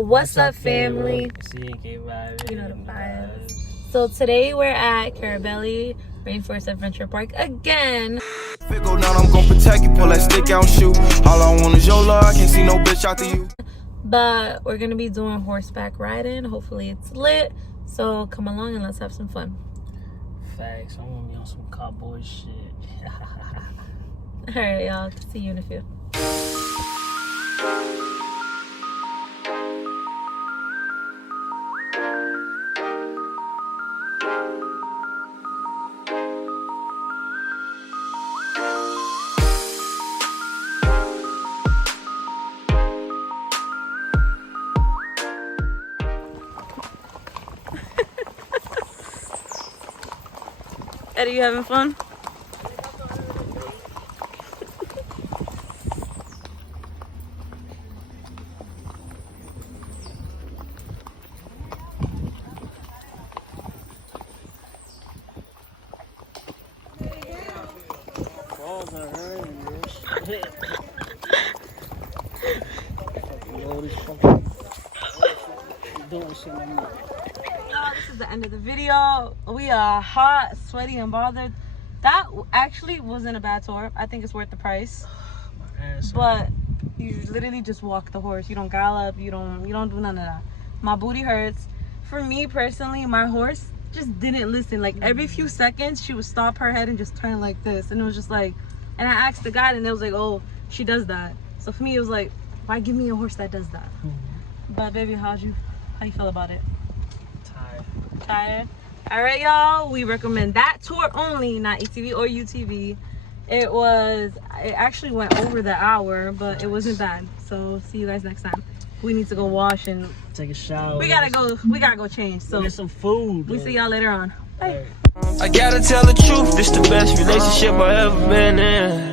What's up, family? You know the vibes. So today we're at Carabali Rainforest Adventure Park again. If it go down, I'm gonna protect you, pull that stick out and shoot. All I want is your love, I can't see no bitch after you. But we're gonna be doing horseback riding. Hopefully it's lit. So come along and let's have some fun. Facts, I want to be on some cowboy shit. Alright, y'all. See you in a few. Eddie, you having fun? This is the end of the video. We are hot, sweaty, and bothered. That actually wasn't a bad tour. I think it's worth the price. But you literally just walk the horse. You don't gallop. You don't do none of that. My booty hurts. For me personally, my horse just didn't listen. Like every few seconds, she would stop her head and just turn like this, and it was just like. And I asked the guide, and it was like, "Oh, she does that." So for me, it was like, "Why give me a horse that does that?" But baby, how you feel about it? Tired. All right, y'all, we recommend that tour only, not ATV or UTV. It actually went over the hour, but it wasn't bad. So see you guys next time. We need to go wash and take a shower. We gotta go change. So get some food. We see y'all later on. Bye. I gotta tell the truth, this the best relationship I ever been in.